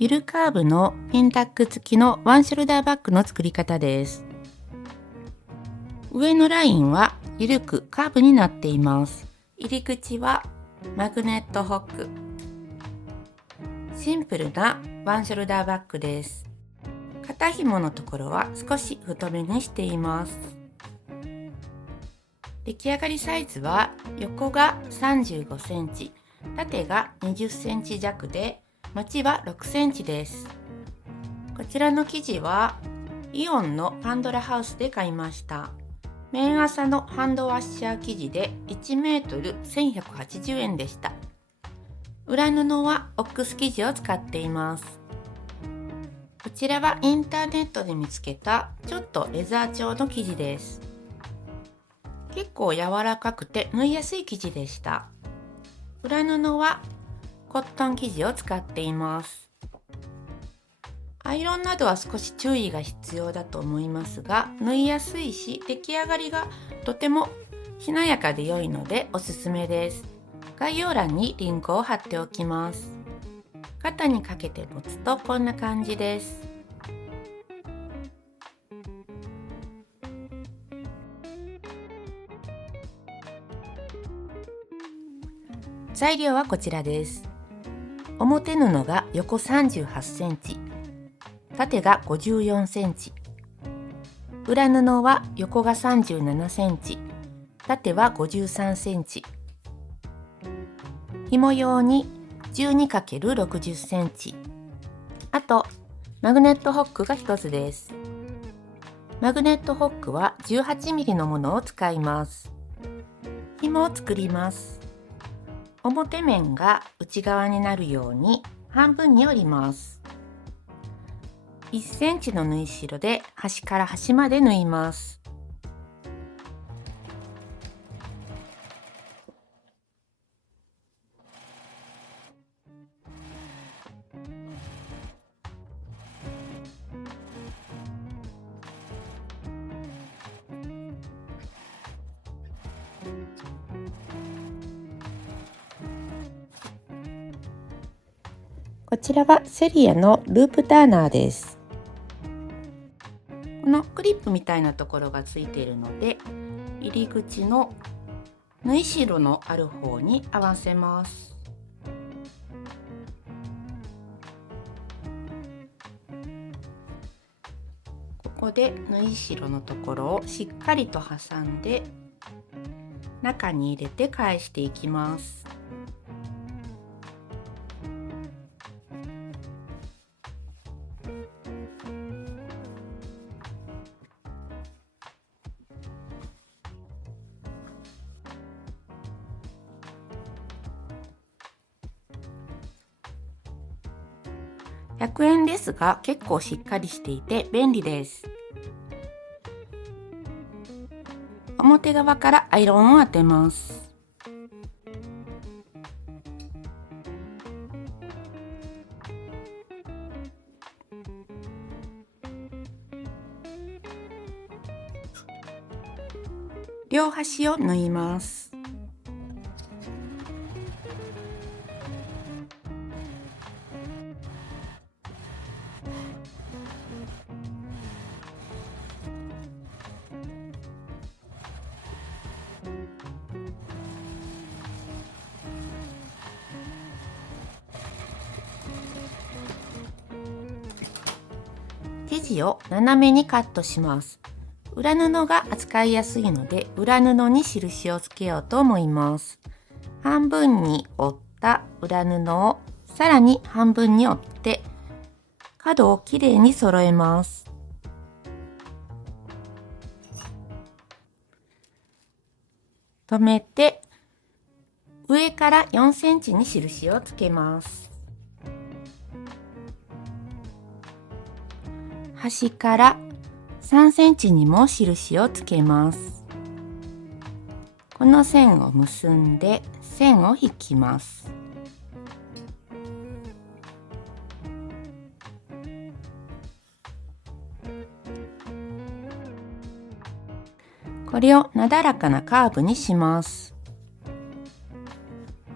ゆるカーブのピンタック付きのワンショルダーバッグの作り方です。上のラインはゆるくカーブになっています。入り口はマグネットホック。シンプルなワンショルダーバッグです。肩紐のところは少し太めにしています。出来上がりサイズは横が35センチ、縦が20センチ弱で、持ちは6センチです。こちらの生地はイオンのパンドラハウスで買いました。綿麻のハンドワッシャー生地で1メートル1180円でした。裏布はオックス生地を使っています。こちらはインターネットで見つけたちょっとレザー調の生地です。結構柔らかくて縫いやすい生地でした。裏布はコットン生地を使っています。アイロンなどは少し注意が必要だと思いますが、縫いやすいし出来上がりがとてもしなやかで良いのでおすすめです。概要欄にリンクを貼っておきます。肩にかけて持つとこんな感じです。材料はこちらです。表布が横38センチ、縦が54センチ。裏布は横が37センチ、縦は53センチ。紐用に 12×60 センチ。あと、マグネットホックが1つです。マグネットホックは 18mm のものを使います。紐を作ります。表面が内側になるように半分に折ります。1センチの縫い代で端から端まで縫います。こちらはセリアのループターナーです。このクリップみたいなところがついているので、入り口の縫い代のある方に合わせます。ここで縫い代のところをしっかりと挟んで中に入れて返していきます。100円ですが結構しっかりしていて便利です。表側からアイロンを当てます。両端を縫います。生地を斜めにカットします。裏布が扱いやすいので裏布に印をつけようと思います。半分に折った裏布をさらに半分に折って角をきれいに揃えます。留めて上から4センチに印をつけます。端から3センチにも印をつけます。この線を結んで線を引きます。これをなだらかなカーブにします。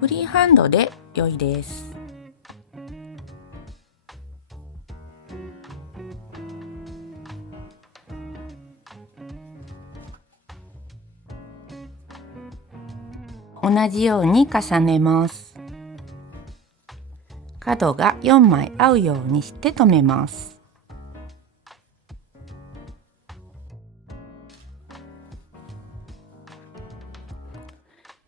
フリーハンドで良いです。同じように重ねます。角が4枚合うようにして留めます。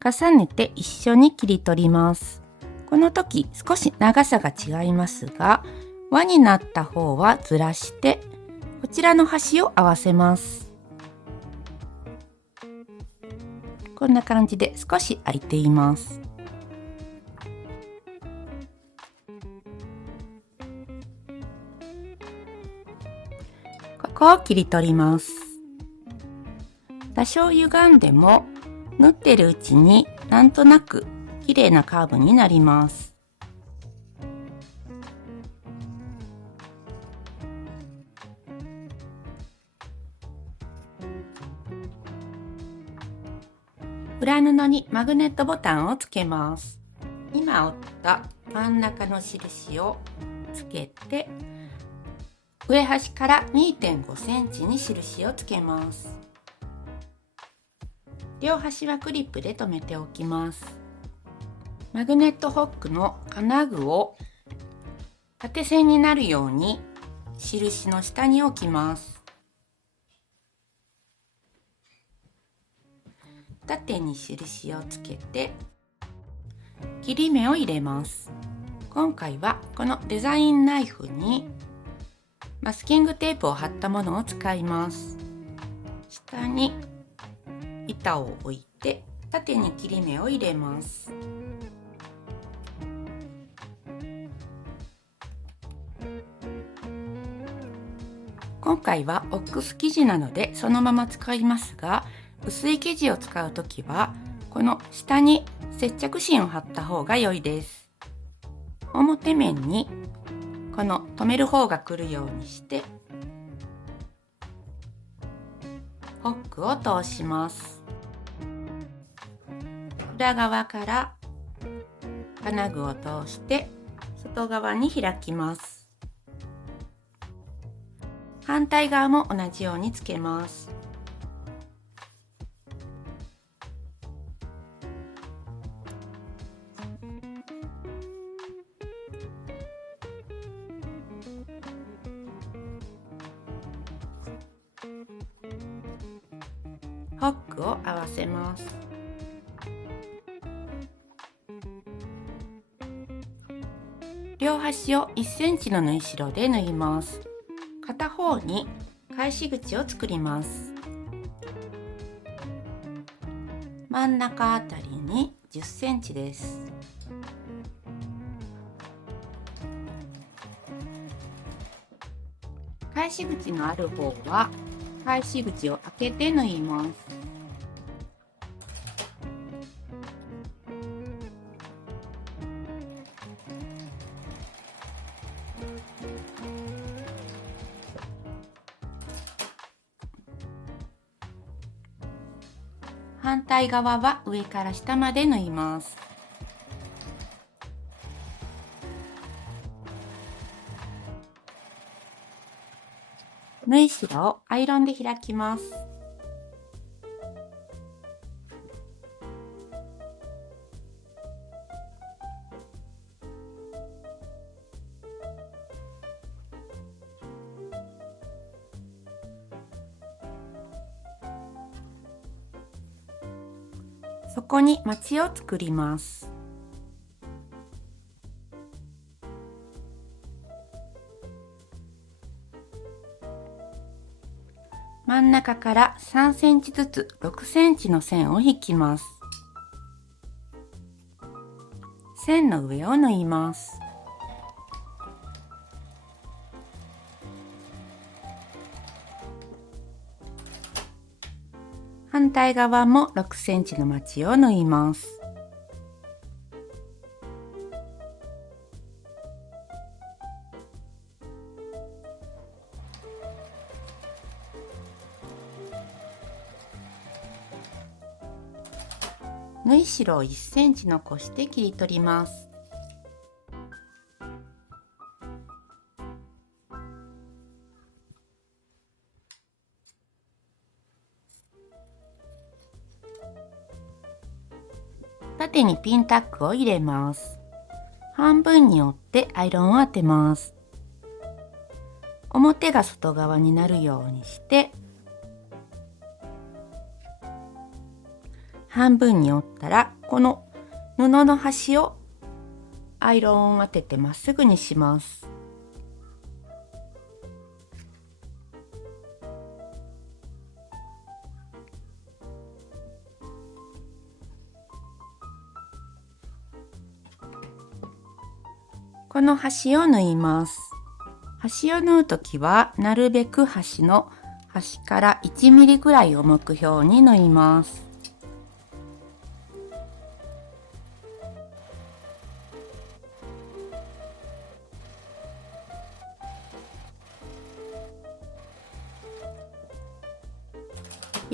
重ねて一緒に切り取ります。この時少し長さが違いますが、輪になった方はずらしてこちらの端を合わせます。こんな感じで少し空いています。ここを切り取ります。多少歪んでも縫ってるうちになんとなく綺麗なカーブになります。裏布にマグネットボタンをつけます。今折った真ん中の印をつけて、上端から 2.5 センチに印をつけます。両端はクリップで留めておきます。マグネットホックの金具を縦線になるように印の下に置きます。縦に印をつけて切り目を入れます。今回はこのデザインナイフにマスキングテープを貼ったものを使います。下に板を置いて縦に切り目を入れます。今回はオックス生地なのでそのまま使いますが、薄い生地を使うときはこの下に接着芯を貼った方が良いです。表面にこの留める方が来るようにしてホックを通します。裏側から金具を通して外側に開きます。反対側も同じようにつけます。ホックを合わせます。両端を1センチの縫い代で縫います。片方に返し口を作ります。真ん中あたりに10センチです。返し口のある方は返し口を開けて縫います。反対側は上から下まで縫います。縫い代をアイロンで開きます。そこにまちを作ります。真ん中から3センチずつ6センチの線を引きます。線の上を縫います。反対側も6センチのまちを縫います。縫い代を1センチ残して切り取ります。縦にピンタックを入れます。半分に折ってアイロンを当てます。表が外側になるようにして半分に折ったら、この布の端をアイロンを当ててまっすぐにします。この端を縫います。端を縫うときはなるべく端の端から1ミリぐらいを目標に縫います。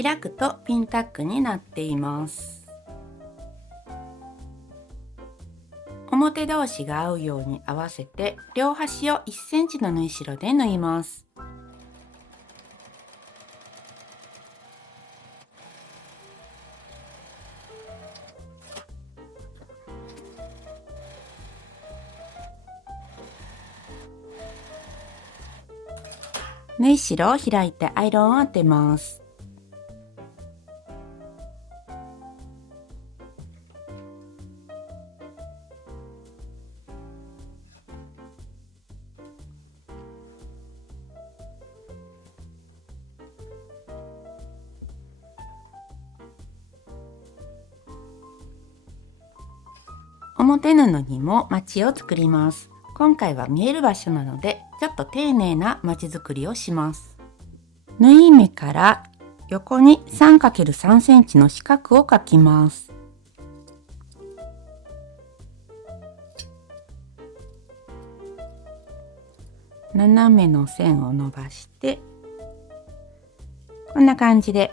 開くとピンタックになっています。表同士が合うように合わせて両端を1センチの縫い代で縫います。縫い代を開いてアイロンを当てます。表布にもまちを作ります。今回は見える場所なのでちょっと丁寧なまち作りをします。縫い目から横に 3×3 センチの四角を描きます。斜めの線を伸ばしてこんな感じで、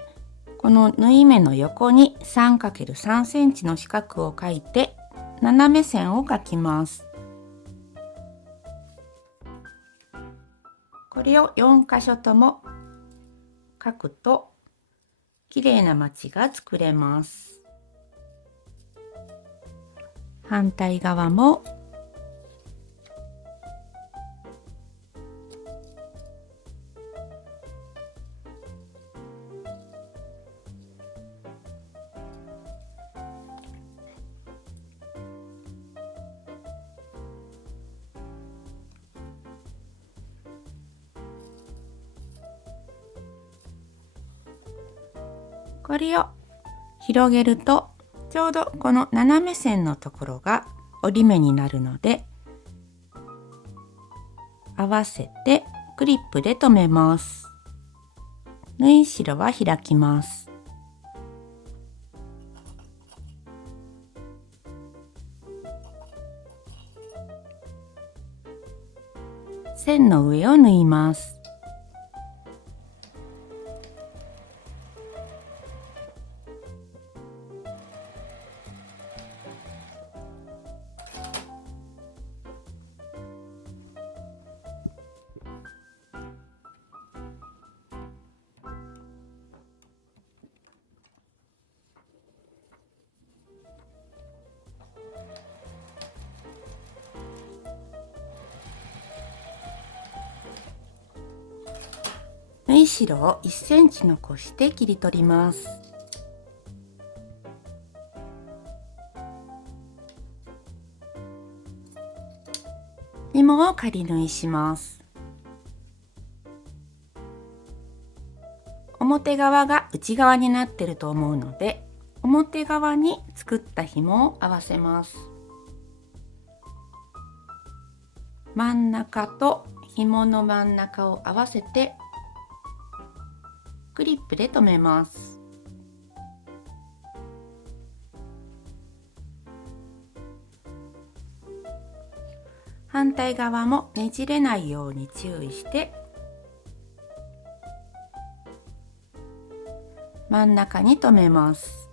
この縫い目の横に 3×3 センチの四角を描いて斜め線を描きます。これを4箇所とも描くと綺麗なまちが作れます。反対側もこれを広げるとちょうどこの斜め線のところが折り目になるので合わせてクリップで留めます。縫い代は開きます。線の上を縫います。縫い代を1センチ残して切り取ります。紐を仮縫いします。表側が内側になってると思うので、表側に作った紐を合わせます。真ん中と紐の真ん中を合わせてクリップで留めます。反対側もねじれないように注意して真ん中に留めます。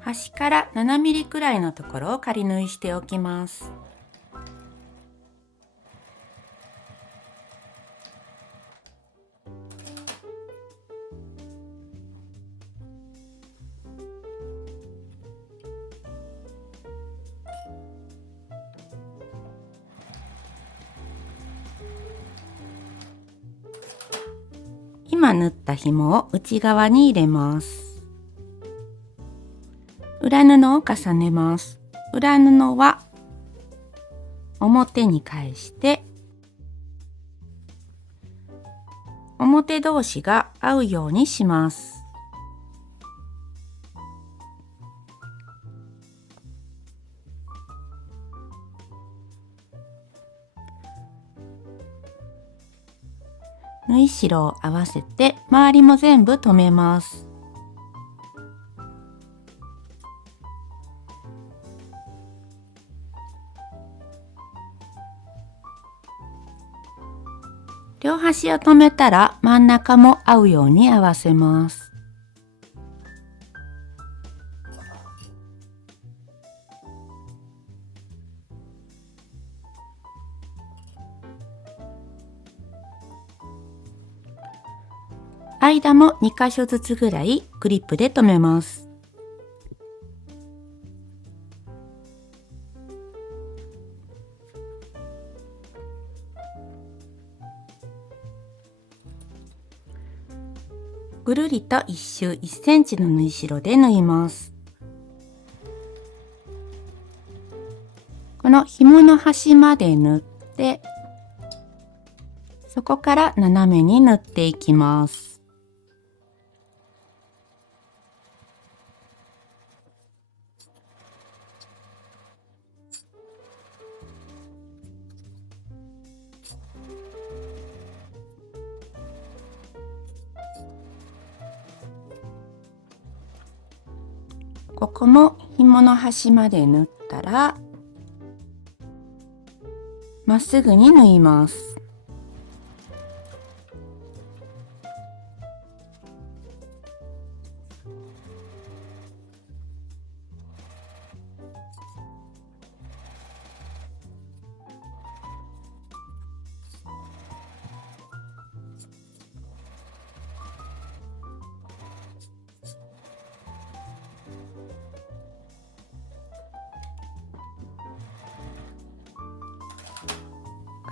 端から7ミリくらいのところを仮縫いしておきます。今縫った紐を内側に入れます。裏布を重ねます。裏布は表に返して表同士が合うようにします。縫い代を合わせて周りも全部留めます。両端を留めたら真ん中も合うように合わせます。間も2箇所ずつぐらいクリップで留めます。ぐるりと1周1センチの縫い代で縫います。この紐の端まで縫って、そこから斜めに縫っていきます。ここも紐の端まで縫ったらまっすぐに縫います。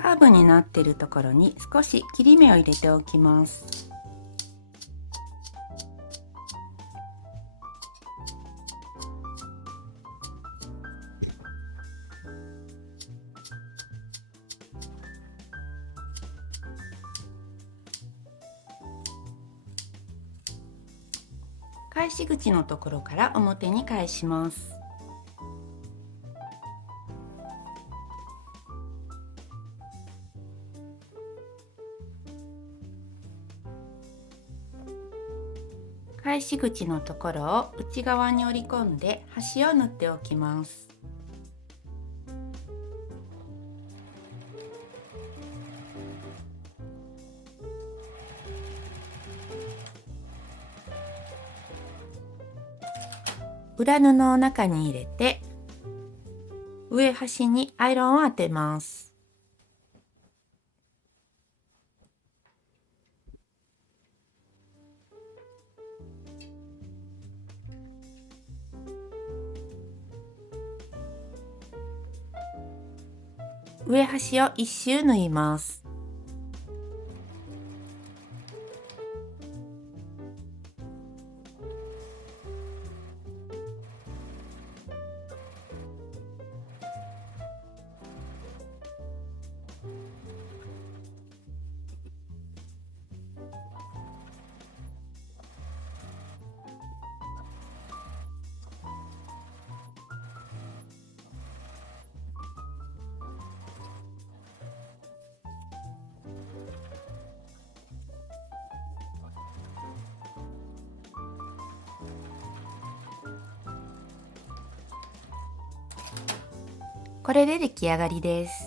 カーブになっているところに少し切り目を入れておきます。返し口のところから表に返します。返し口のところを内側に折り込んで端を縫っておきます。裏布を中に入れて上端にアイロンを当てます。上端を1周縫います。これで出来上がりです。